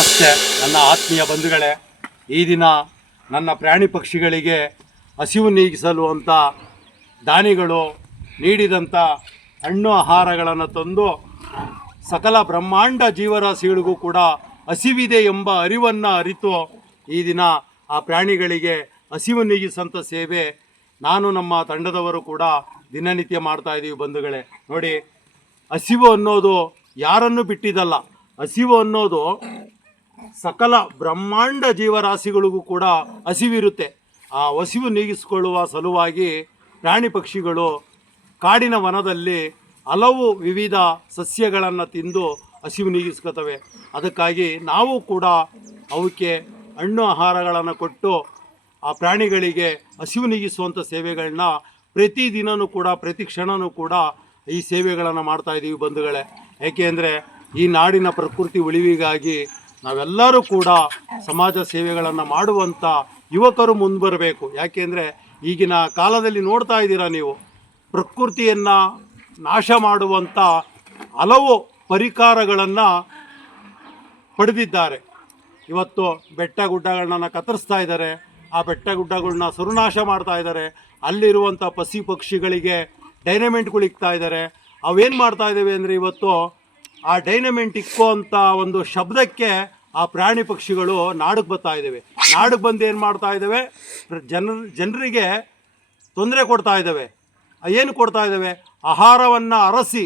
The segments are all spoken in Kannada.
ನಮಸ್ತೆ, ನನ್ನ ಆತ್ಮೀಯ ಬಂಧುಗಳೇ. ಈ ದಿನ ನನ್ನ ಪ್ರಾಣಿ ಪಕ್ಷಿಗಳಿಗೆ ಹಸಿವು ನೀಗಿಸಲು ಅಂತ ದಾನಿಗಳು ನೀಡಿದಂಥ ಹಣ್ಣು ಆಹಾರಗಳನ್ನು ತಂದು ಸಕಲ ಬ್ರಹ್ಮಾಂಡ ಜೀವರಾಶಿಗಳಿಗೂ ಕೂಡ ಹಸಿವಿದೆ ಎಂಬ ಅರಿವನ್ನು ಅರಿತು ಈ ದಿನ ಆ ಪ್ರಾಣಿಗಳಿಗೆ ಹಸಿವು ನೀಗಿಸಂಥ ಸೇವೆ ನಾನು ನಮ್ಮ ತಂಡದವರು ಕೂಡ ದಿನನಿತ್ಯ ಮಾಡ್ತಾ ಇದ್ದೀವಿ ಬಂಧುಗಳೇ. ನೋಡಿ, ಹಸಿವು ಅನ್ನೋದು ಯಾರನ್ನು ಬಿಟ್ಟಿದ್ದಲ್ಲ. ಹಸಿವು ಅನ್ನೋದು ಸಕಲ ಬ್ರಹ್ಮಾಂಡ ಜೀವರಾಶಿಗಳಿಗೂ ಕೂಡ ಹಸಿವಿರುತ್ತೆ. ಆ ಹಸಿವು ನೀಗಿಸಿಕೊಳ್ಳುವ ಸಲುವಾಗಿ ಪ್ರಾಣಿ ಪಕ್ಷಿಗಳು ಕಾಡಿನ ವನದಲ್ಲಿ ಹಲವು ವಿವಿಧ ಸಸ್ಯಗಳನ್ನು ತಿಂದು ಹಸಿವು ನೀಗಿಸ್ಕೊತವೆ. ಅದಕ್ಕಾಗಿ ನಾವು ಕೂಡ ಅವಕ್ಕೆ ಹಣ್ಣು ಆಹಾರಗಳನ್ನು ಕೊಟ್ಟು ಆ ಪ್ರಾಣಿಗಳಿಗೆ ಹಸಿವು ನೀಗಿಸುವಂಥ ಸೇವೆಗಳನ್ನ ಪ್ರತಿದಿನವೂ ಕೂಡ, ಪ್ರತಿ ಕ್ಷಣವೂ ಕೂಡ ಈ ಸೇವೆಗಳನ್ನು ಮಾಡ್ತಾಯಿದ್ದೀವಿ ಬಂಧುಗಳೇ. ಏಕೆಂದರೆ ಈ ನಾಡಿನ ಪ್ರಕೃತಿ ಉಳಿವಿಗಾಗಿ ನಾವೆಲ್ಲರೂ ಕೂಡ ಸಮಾಜ ಸೇವೆಗಳನ್ನು ಮಾಡುವಂಥ ಯುವಕರು ಮುಂದುವರಬೇಕು. ಯಾಕೆಂದರೆ ಈಗಿನ ಕಾಲದಲ್ಲಿ ನೋಡ್ತಾ ಇದ್ದೀರಾ ನೀವು? ಪ್ರಕೃತಿಯನ್ನು ನಾಶ ಮಾಡುವಂಥ ಹಲವು ಪರಿಕಾರಗಳನ್ನು ಪಡೆದಿದ್ದಾರೆ. ಇವತ್ತು ಬೆಟ್ಟ ಗುಡ್ಡಗಳನ್ನ ಕತ್ತರಿಸ್ತಾ ಇದ್ದಾರೆ. ಆ ಬೆಟ್ಟ ಗುಡ್ಡಗಳನ್ನ ಸುರುನಾಶ ಮಾಡ್ತಾ ಇದ್ದಾರೆ. ಅಲ್ಲಿರುವಂಥ ಪಸಿ ಪಕ್ಷಿಗಳಿಗೆ ಡೈನಮೆಂಟ್ಗಳು ಇಕ್ತಾ ಇದ್ದಾರೆ. ಅವೇನು ಮಾಡ್ತಾ ಇದ್ದಾವೆ ಅಂದರೆ ಇವತ್ತು ಆ ಡೈನಮೆಂಟ್ ಇಕ್ಕೋ ಅಂತ ಒಂದು ಶಬ್ದಕ್ಕೆ ಆ ಪ್ರಾಣಿ ಪಕ್ಷಿಗಳು ನಾಡಕ್ಕೆ ಬರ್ತಾ ಇದ್ದಾವೆ ನಾಡಕ್ಕೆ ಬಂದು ಏನು ಮಾಡ್ತಾ ಇದ್ದಾವೆ ಜನರ ಜನರಿಗೆ ತೊಂದರೆ ಕೊಡ್ತಾ ಇದ್ದಾವೆ ಏನು ಕೊಡ್ತಾ ಇದ್ದಾವೆ ಆಹಾರವನ್ನು ಅರಸಿ.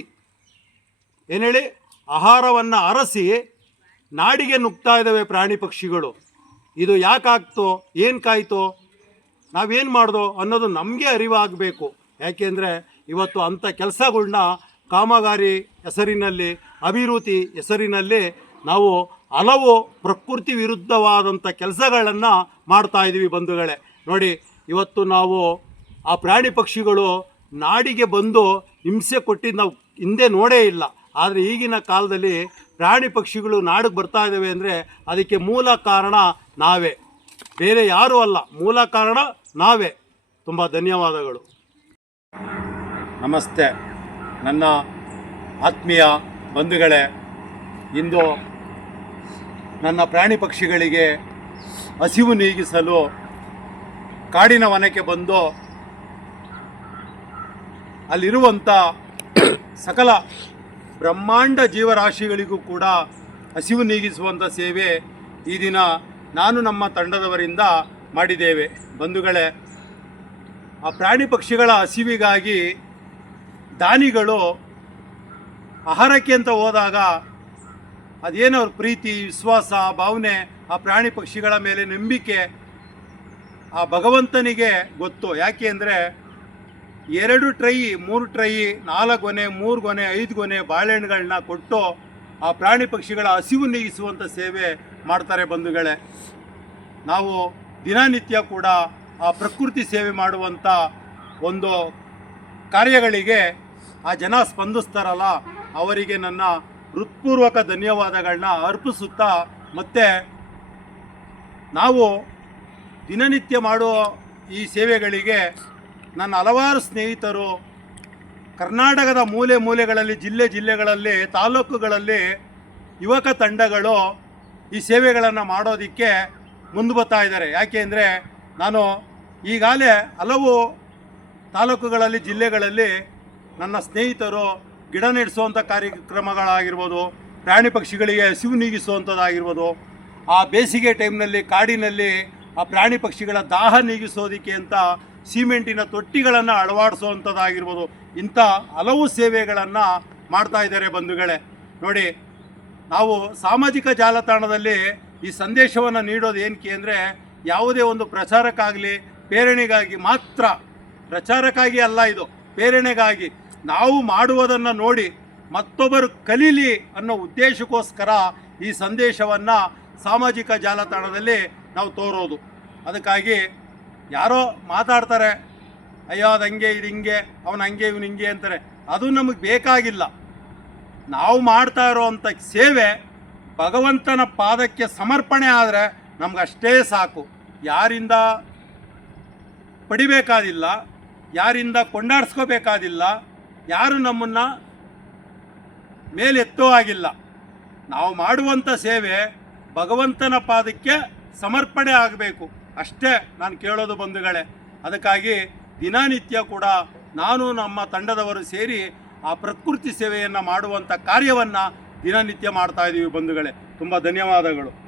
ಏನು ಹೇಳಿ? ಆಹಾರವನ್ನು ಅರಸಿ ನಾಡಿಗೆ ನುಗ್ತಾ ಇದ್ದಾವೆ ಪ್ರಾಣಿ ಪಕ್ಷಿಗಳು. ಇದು ಯಾಕಾಗ್ತೋ ಏನು ಕಾಯ್ತೋ? ನಾವೇನು ಮಾಡ್ದೋ ಅನ್ನೋದು ನಮಗೆ ಅರಿವಾಗಬೇಕು. ಯಾಕೆಂದರೆ ಇವತ್ತು ಅಂಥ ಕೆಲಸಗಳ್ನ ಕಾಮಗಾರಿ ಹೆಸರಿನಲ್ಲಿ ಅಭಿವೃದ್ಧಿ ಹೆಸರಿನಲ್ಲಿ ನಾವು ಹಲವು ಪ್ರಕೃತಿ ವಿರುದ್ಧವಾದಂಥ ಕೆಲಸಗಳನ್ನು ಮಾಡ್ತಾ ಇದ್ದೀವಿ ಬಂಧುಗಳೇ. ನೋಡಿ, ಇವತ್ತು ನಾವು ಆ ಪ್ರಾಣಿ ಪಕ್ಷಿಗಳು ನಾಡಿಗೆ ಬಂದು ಹಿಂಸೆ ಕೊಟ್ಟಿದ್ದು ನಾವು ಹಿಂದೆ ನೋಡೇ ಇಲ್ಲ. ಆದರೆ ಈಗಿನ ಕಾಲದಲ್ಲಿ ಪ್ರಾಣಿ ಪಕ್ಷಿಗಳು ನಾಡಿಗೆ ಬರ್ತಾ ಇದ್ದಾವೆ ಅಂದರೆ ಅದಕ್ಕೆ ಮೂಲ ಕಾರಣ ನಾವೇ. ಬೇರೆ ಯಾರೂ ಅಲ್ಲ. ಮೂಲ ಕಾರಣ ನಾವೇ. ತುಂಬ ಧನ್ಯವಾದಗಳು. ನಮಸ್ತೆ. ನನ್ನ ಆತ್ಮೀಯ ಬಂಧುಗಳೇ, ಇಂದು ನನ್ನ ಪ್ರಾಣಿ ಪಕ್ಷಿಗಳಿಗೆ ಹಸಿವು ನೀಗಿಸಲು ಕಾಡಿನ ವನಕ್ಕೆ ಬಂದು ಅಲ್ಲಿರುವಂಥ ಸಕಲ ಬ್ರಹ್ಮಾಂಡ ಜೀವರಾಶಿಗಳಿಗೂ ಕೂಡ ಹಸಿವು ನೀಗಿಸುವಂಥ ಸೇವೆ ಈ ದಿನ ನಾನು ನಮ್ಮ ತಂಡದವರಿಂದ ಮಾಡಿದ್ದೇವೆ. ಬಂಧುಗಳೇ, ಆ ಪ್ರಾಣಿ ಪಕ್ಷಿಗಳ ಹಸಿವಿಗಾಗಿ ದಾನಿಗಳು ಆಹಾರಕ್ಕೆ ಅಂತ ಹೋದಾಗ ಅದೇನೋ ಅವ್ರ ಪ್ರೀತಿ, ವಿಶ್ವಾಸ, ಭಾವನೆ, ಆ ಪ್ರಾಣಿ ಪಕ್ಷಿಗಳ ಮೇಲೆ ನಂಬಿಕೆ, ಆ ಭಗವಂತನಿಗೆ ಗೊತ್ತು. ಯಾಕೆ ಅಂದರೆ ಎರಡು ಟ್ರೈ, ಮೂರು ಟ್ರೈ, ನಾಲ್ಕು ಗೊನೆ, ಮೂರು ಗೊನೆ, ಐದು ಗೊನೆ ಬಾಳೆಹಣ್ಣುಗಳನ್ನ ಕೊಟ್ಟು ಆ ಪ್ರಾಣಿ ಪಕ್ಷಿಗಳ ಹಸಿವು ನೀಗಿಸುವಂಥ ಸೇವೆ ಮಾಡ್ತಾರೆ ಬಂಧುಗಳೇ. ನಾವು ದಿನನಿತ್ಯ ಕೂಡ ಆ ಪ್ರಕೃತಿ ಸೇವೆ ಮಾಡುವಂಥ ಒಂದು ಕಾರ್ಯಗಳಿಗೆ ಆ ಜನ ಸ್ಪಂದಿಸ್ತಾರಲ್ಲ ಅವರಿಗೆ ನನ್ನ ಹೃತ್ಪೂರ್ವಕ ಧನ್ಯವಾದಗಳನ್ನ ಅರ್ಪಿಸುತ್ತಾ ಮತ್ತು ನಾವು ದಿನನಿತ್ಯ ಮಾಡುವ ಈ ಸೇವೆಗಳಿಗೆ ನನ್ನ ಹಲವಾರು ಸ್ನೇಹಿತರು ಕರ್ನಾಟಕದ ಮೂಲೆ ಮೂಲೆಗಳಲ್ಲಿ, ಜಿಲ್ಲೆ ಜಿಲ್ಲೆಗಳಲ್ಲಿ, ತಾಲೂಕುಗಳಲ್ಲಿ ಯುವಕ ತಂಡಗಳು ಈ ಸೇವೆಗಳನ್ನು ಮಾಡೋದಕ್ಕೆ ಮುಂದೆ ಬರ್ತಾ ಇದ್ದಾರೆ. ಯಾಕೆ ಅಂದರೆ ನಾನು ಈಗಾಗಲೇ ಹಲವು ತಾಲೂಕುಗಳಲ್ಲಿ, ಜಿಲ್ಲೆಗಳಲ್ಲಿ ನನ್ನ ಸ್ನೇಹಿತರು ಗಿಡ ನೆಡೆಸುವಂಥ ಕಾರ್ಯಕ್ರಮಗಳಾಗಿರ್ಬೋದು, ಪ್ರಾಣಿ ಪಕ್ಷಿಗಳಿಗೆ ಹಸಿವು ನೀಗಿಸುವಂಥದ್ದಾಗಿರ್ಬೋದು ಆ ಬೇಸಿಗೆ ಟೈಮ್ನಲ್ಲಿ ಕಾಡಿನಲ್ಲಿ ಆ ಪ್ರಾಣಿ ಪಕ್ಷಿಗಳ ದಾಹ ನೀಗಿಸೋದಕ್ಕೆ ಅಂತ ಸಿಮೆಂಟಿನ ತೊಟ್ಟಿಗಳನ್ನು ಅಳವಡಿಸುವಂಥದ್ದಾಗಿರ್ಬೋದು ಇಂಥ ಹಲವು ಸೇವೆಗಳನ್ನು ಮಾಡ್ತಾ ಇದ್ದಾರೆ ಬಂಧುಗಳೇ. ನೋಡಿ, ನಾವು ಸಾಮಾಜಿಕ ಜಾಲತಾಣದಲ್ಲಿ ಈ ಸಂದೇಶವನ್ನು ನೀಡೋದು ಏನಕ್ಕೆ ಅಂದರೆ, ಯಾವುದೇ ಒಂದು ಪ್ರಚಾರಕ್ಕಾಗಲಿ, ಪ್ರೇರಣೆಗಾಗಿ ಮಾತ್ರ, ಪ್ರಚಾರಕ್ಕಾಗಿ ಅಲ್ಲ ಇದು, ಪ್ರೇರಣೆಗಾಗಿ. ನಾವು ಮಾಡುವುದನ್ನು ನೋಡಿ ಮತ್ತೊಬ್ಬರು ಕಲೀಲಿ ಅನ್ನೋ ಉದ್ದೇಶಕ್ಕೋಸ್ಕರ ಈ ಸಂದೇಶವನ್ನು ಸಾಮಾಜಿಕ ಜಾಲತಾಣದಲ್ಲಿ ನಾವು ತೋರೋದು. ಅದಕ್ಕಾಗಿ ಯಾರೋ ಮಾತಾಡ್ತಾರೆ, ಅಯ್ಯೋ, ಅದು ಹಂಗೆ, ಇದು ಹಿಂಗೆ, ಅವನು ಹಂಗೆ, ಇವನು ಹಿಂಗೆ ಅಂತಾರೆ. ಅದು ನಮಗೆ ಬೇಕಾಗಿಲ್ಲ. ನಾವು ಮಾಡ್ತಾ ಇರೋವಂಥ ಸೇವೆ ಭಗವಂತನ ಪಾದಕ್ಕೆ ಸಮರ್ಪಣೆ ಆದರೆ ನಮಗಷ್ಟೇ ಸಾಕು. ಯಾರಿಂದ ಪಡಿಬೇಕಾದಿಲ್ಲ, ಯಾರಿಂದ ಕೊಂಡಾಡಿಸ್ಕೋಬೇಕಾದಿಲ್ಲ ಯಾರು ನಮ್ಮನ್ನು ಮೇಲೆತ್ತೋ ಆಗಿಲ್ಲ. ನಾವು ಮಾಡುವಂಥ ಸೇವೆ ಭಗವಂತನ ಪಾದಕ್ಕೆ ಸಮರ್ಪಣೆ ಆಗಬೇಕು. ಅಷ್ಟೇ ನಾನು ಕೇಳೋದು ಬಂಧುಗಳೇ. ಅದಕ್ಕಾಗಿ ದಿನನಿತ್ಯ ಕೂಡ ನಾನು ನಮ್ಮ ತಂಡದವರು ಸೇರಿ ಆ ಪ್ರಕೃತಿ ಸೇವೆಯನ್ನು ಮಾಡುವಂಥ ಕಾರ್ಯವನ್ನು ದಿನನಿತ್ಯ ಮಾಡ್ತಾ ಇದ್ದೀವಿ ಬಂಧುಗಳೇ. ತುಂಬ ಧನ್ಯವಾದಗಳು.